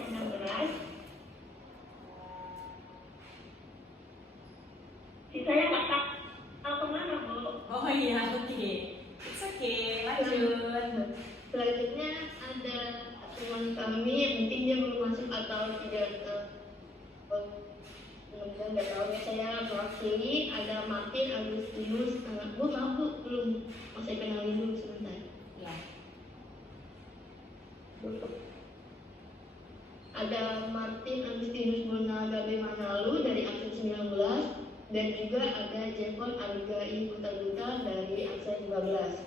AC16. Sisanya nggak tahu kemana, Bu. Oh iya, oke. It's okay, lanjut. Selanjutnya ada teman kami yang mungkin dia belum masuk atau tidak kemudian nggak tahu ya, saya mewakili. Ada Martin Agustinus. Bu, maaf Bu, belum saya kenalin dulu sebentar. Ya. Ada Martin Agustinus Munagabe Manalu dari absen 19, dan juga ada Jevon Aligai Buta dari absen 12.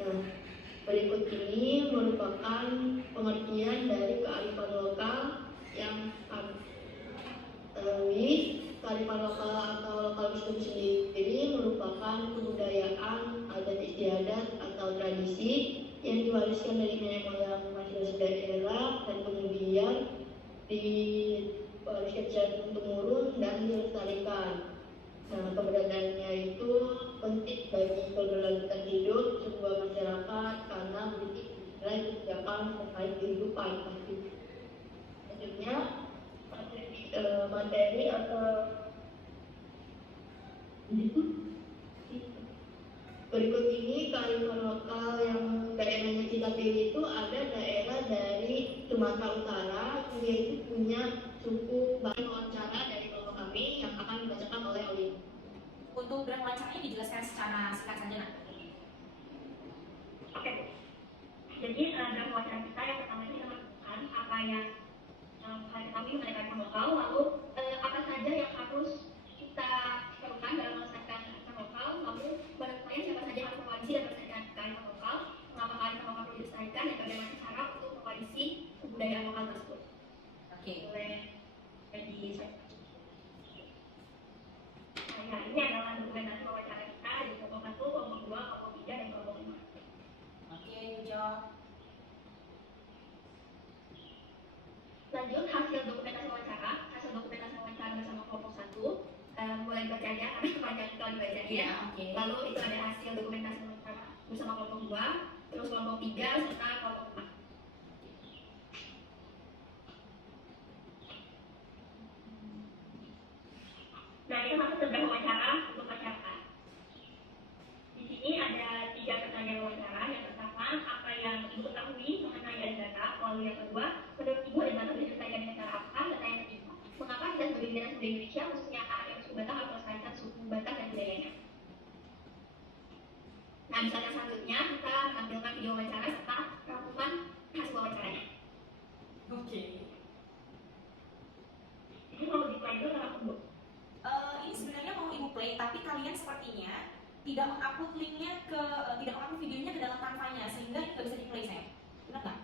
Nah, berikut ini merupakan pengertian dari kearifan lokal yang ketahui. Kearifan lokal atau lokal wisdom sendiri merupakan kebudayaan, adat istiadat atau tradisi yang diwariskan dari nenek moyang masing-masing daerah dan kemudian diwariskan secara turun-temurun dan dilestarikan. Nah, keberadaannya itu penting bagi keberlanjutan hidup sebuah masyarakat karena memiliki nilai kebijakan terkait kehidupan. Selanjutnya materi atau berikut ini kearifan lokal yang daerahnya kita pilih itu ada daerah dari Sumatera Utara, dia itu punya suku bahan wawancara dari kelompok kami yang akan dibacakan oleh Oli. Untuk draft wawancaranya dijelaskan secara singkat saja, Nak. Oke. Jadi draft wawancara kita yang pertama ini menentukan apa yang harus kami mengenai lokal, lalu apa saja yang harus kita lakukan dalam melestarikan kearifan lokal, lalu penentuan siapa saja yang harus berkoalisi dan melestarikan kearifan lokal, mengapa kearifan lokal perlu dilestarikan, dan bagaimana cara untuk berkoalisi kebudayaan lokal tersebut. Oke. Boleh jadi nah, ini adalah dokumentasi wawancara kita di kelompok 1, kelompok 2, kelompok 3, dan kelompok 5. Oke, Jo. Lanjut, hasil dokumentasi wawancara bersama kelompok 1, mulai baca aja karena kepanjangan kalau dibacanya. Ya, okay. Lalu itu ada hasil dokumentasi wawancara bersama kelompok 2, terus kelompok 3, serta kelompok 4. Nah, kita masuk ke draft wawancara untuk masyarakat. Di sini ada 3 pertanyaan wawancara. Yang pertama, apa yang Ibu ketahui mengenai data? Lalu yang kedua, menurut Ibu data diselesaikan dengan cara apa? Data yang ketiga, mengapa kita sebagai generasi muda Indonesia, khususnya yang suku Batak, harus melestarikan suku Batak dan budayanya? Nah, di slide selanjutnya kita menampilkan video wawancara serta rangkuman hasil wawancaranya. Oke. Ini mau di play dulu atau Bu? Ini sebenarnya mau Ibu play, tapi kalian sepertinya tidak mengupload linknya ke, tidak mengupload videonya ke dalam Canva-nya, sehingga nggak bisa di-play, saya. Benar nggak?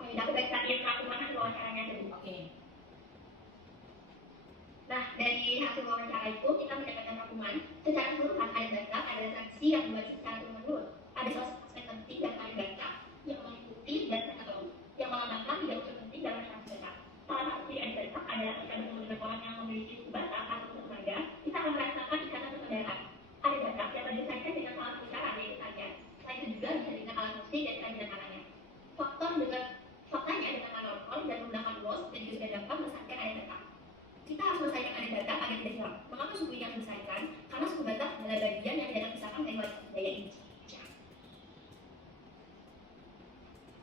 Oh iya, aku baik tadi rangkuman hasil wawancaranya dulu. Oke. Nah, dari hasil wawancara itu kita mendapatkan rangkuman secara keseluruhan ada data, ada saksi yang membaca secara turun-temurun, ada salah satu aspek penting dan paling data yang mengikuti dan atau yang melambangkan tidak unsur penting dalam transaksi data. Salah satu yang ada data adalah ketika bertemu dengan orang yang memiliki suku Batak atau keluarga, kita akan merasakan ikatan persaudaraan. Ada data yang diselesaikan dengan salah satu cara, yaitu saja. Selain itu juga bisa dengan alat musik dan kerajinan tangannya. Faktanya dengan telepon dan menggunakan WOS dan juga dapat melesatkan ada data. Kita harus selesaikan ada data agar tidak hilang. Mengapa suku ini harus diselesaikan? Karena suku Batak adalah bagian yang tidak terpisahkan dari warisan budaya Indonesia.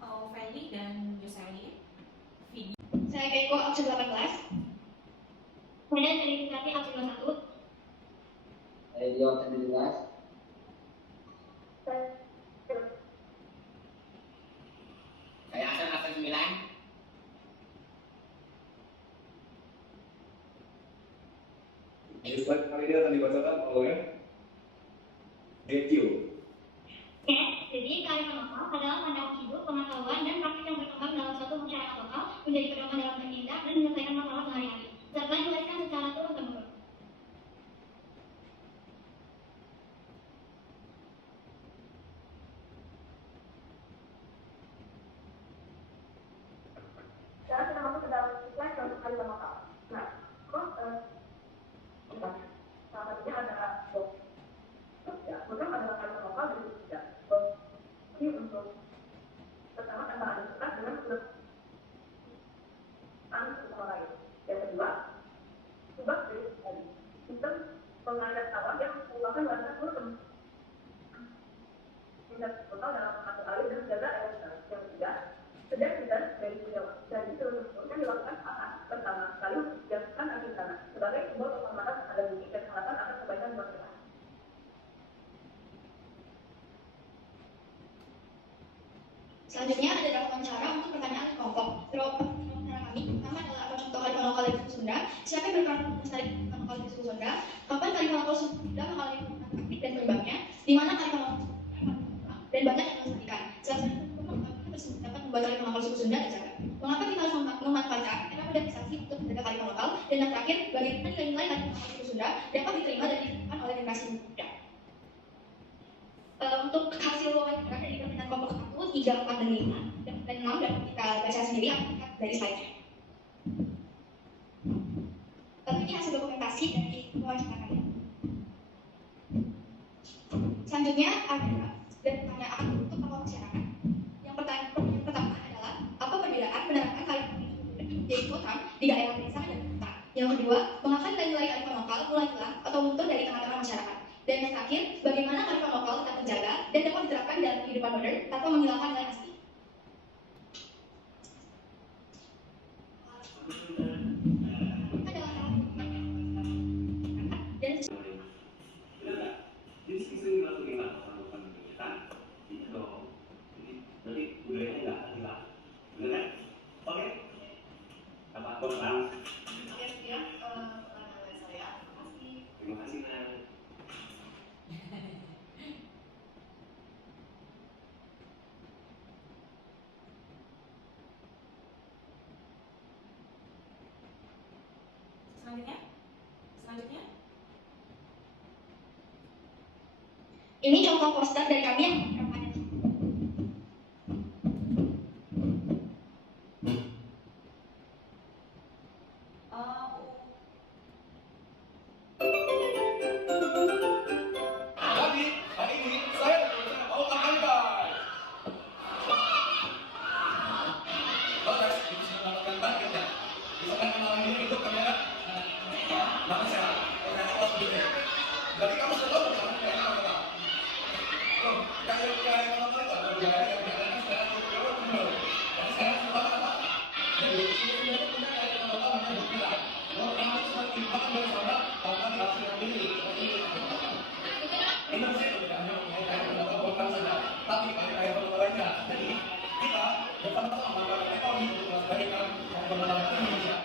Oh, Feli dan Joseli. Video. Saya Keiko, absen 18. Kemudian verifikasi absen 21. Saya Dio, absen 17. Saya Hasan, absen 9. Di slide kali ini akan dibacakan oleh Detio. Oke, jadi kearifan lokal adalah pandangan hidup, pengetahuan, dan praktik yang berkembang dalam suatu masyarakat lokal menjadi pedoman dalam bertindak dan menyelesaikan masalah sehari-hari, serta diwariskan secara turun-temurun. Sekarang kita masuk ke dalam slide untuk kearifan lokal. Nah, terus salah satunya adalah ya, program adalah kearifan lokal dari tidak. Ini untuk pertama tanpa ada surat dengan surat mengajak kawan yang menggunakan bahasa turun tingkat total dalam satu kali dan menjaga elektrikitas. Yang ketiga, sejak kita dari sejauh dan seluruh kan dilakukan pertama kali untuk menjatuhkan akhir tanah sebagai simbol penghormatan terhadap bumi dan harapan akan kebaikan buat kita. Selanjutnya ada delapan cara untuk pertanyaan kelompok. Cara kami pertama adalah apa contoh kearifan lokal dari suku Sunda, siapa yang berperan melestarikan kearifan lokal dari suku Sunda, kapan kearifan lokal suku Sunda mengalami perubahan aktif dan penyebabnya, di mana kearifan lokal suku Sunda dan banyak yang melestarikan. Selanjutnya tersebut dapat membuat kearifan lokal suku Sunda dijaga. Mengapa kita harus memanfaatkan era modernisasi untuk menjaga kearifan lokal, dan yang terakhir, bagaimana nilai-nilai kearifan lokal suku Sunda dapat diterima dan diterapkan oleh generasi muda. Untuk hasil wawancara dari pertanyaan kelompok 1, 3, 4, dan 5 dan 6 dapat kita baca sendiri dari slide-nya. Ini hasil dokumentasi dari wawancara kalian. Selanjutnya ada pertanyaan untuk kelompok masyarakat. Yang pertama adalah apa perbedaan penerapan kearifan yaitu HAM di daerah desa dan kota. Yang kedua, mengapa nilai-nilai kearifan lokal mulai hilang atau luntur dari tengah-tengah masyarakat. Dan yang terakhir, bagaimana kearifan lokal tetap terjaga dan dapat diterapkan dalam kehidupan modern tanpa menghilangkan nilai asli. Selanjutnya. Ini contoh poster dari kami yang Hari ini saya mau kampanye. Bagus, bisa mendapatkan target ya. Bisa mengenal diri itu kamera. Nama saya, saya sendiri. Jadi kamu sudah tahu kan kayak apa? Oh, kayak mana itu? Gaya yang jangan saya suruh dulu. Dan saya sudah apa? Jadi ini itu punya kayak apa namanya juga. Kalau kamu sudah timbang bersama, tanpa dikasih diri. Ini sih tidak hanya kayak pendapat bukan saja, tapi kayak pendapat lainnya. Jadi kita bersama-sama melakukan ekonomi untuk melestarikan pengembangan Indonesia.